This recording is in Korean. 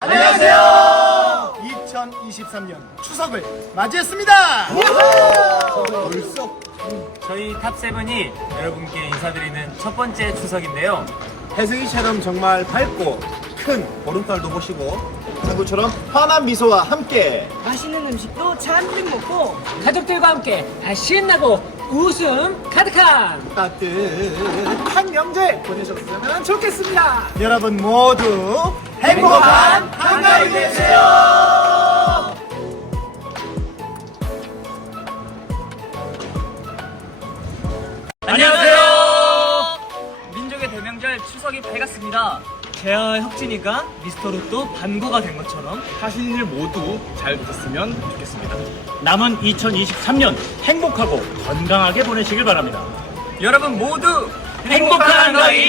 안녕하세요. 2023년 추석을 맞이했습니다. 벌써 저희 탑세븐이 여러분께 인사드리는 첫 번째 추석인데요. 혜승이처럼 정말 밝고 큰 보름달도 보시고 친구처럼 환한 미소와 함께 맛있는 음식도 잔뜩 먹고 가족들과 함께 아, 신나고 웃음 가득한 따뜻한 명절 보내셨으면 좋겠습니다. 여러분 모두 행복한 한가위 되세요. 안녕하세요. 민족의 대명절 추석이 밝았습니다. 제아 혁진이가 미스터 로또 반고가 된 것처럼 하신 일 모두 잘 되셨으면 좋겠습니다. 남은 2023년 행복하고 건강하게 보내시길 바랍니다. 여러분 모두 행복한 한가위 보내세요.